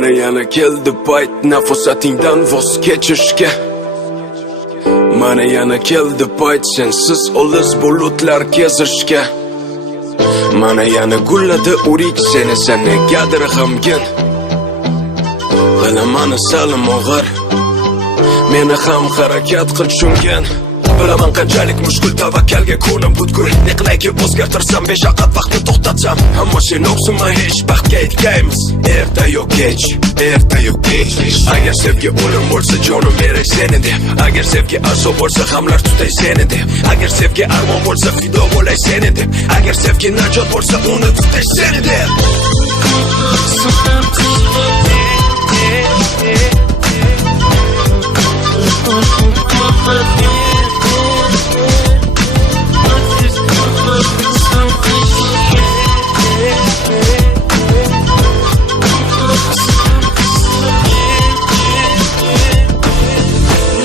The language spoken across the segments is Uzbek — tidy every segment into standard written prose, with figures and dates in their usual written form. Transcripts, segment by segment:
Mana yana keldi payt nafusatingdan voz kechishga. Mana yana keldi payt sensiz olis bulutlar kezishga. Mana yana gulladi urik seni negadir g'amgin. Bilaman salim og'ir, meni ham harakat qil tushungan. Bilaman qanchalik mushkul tavakkalga ko'nim butkul. Ne qilayki o'zgartirsam beshaqat vaqtni to'xtatsam, ammo sen o'qsima hech baxtga yetgaymiz. Erta yo kech, erta yo kech. Agar sevgi o'lim bo'lsa jonim beray seni deb, agar sevgi azob bo'lsa hamlar tutay seni deb, agar sevgi armon bo'lsa fido bo'lay seni deb, agar sevgi najot bo'lsa uni tutay seni deb.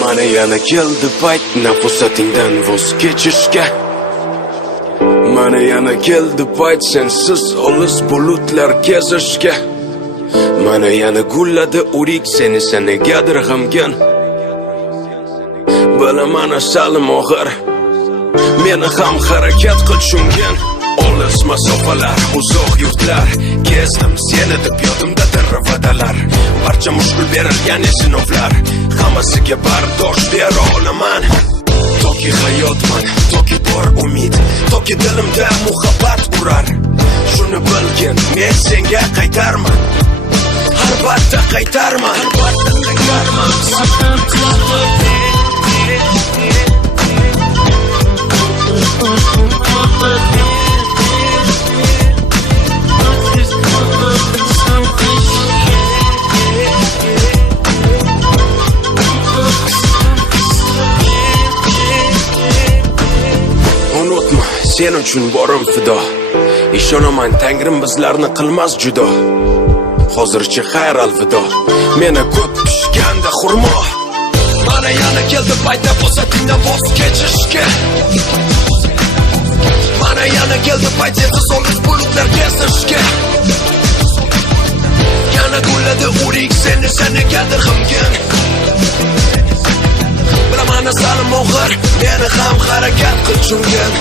Mana yana keldi payt nafusatingdan voz kechishga. Mana yana keldi payt sensiz olis bulutlar kezishga. Mana yana gulladi urik seni negadir g'amgin. Bilaman salim og'ir, meni ham harakat qil tushungan. Olis masofalar, uzoq yurtlar kezdim seni deb yodimda va'dalar. Barcha mushkul berilgan sinovlar, hammasiga bardosh bera olaman. Toki hayotman, toki bor umid, toki dilimda muhabbat urar. Shuni bilgin, men senga qaytarman, albatta qaytarman, albatta qaytarman. Unutma, sen uchun borim fido. Ishonaman Tangrim bizlarni qilmas judo. Hozircha xayr alvido, meni kut pishganda xurmo. Mana yana keldi payt nafusatingdan voz kechishga. Mana yana keldi payt sensiz olis bulutlar kezishga. Yana gulladi urik seni negadir g'amgin. Bilaman salim og'ir, meni ham harakat qil tushungan.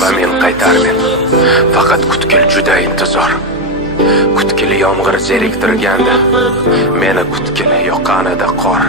Va men qaytarmen. Faqat kutkil juda intizor. Kutkil yomg'ir zeriktirganda, meni kutkil yoqqanida qor.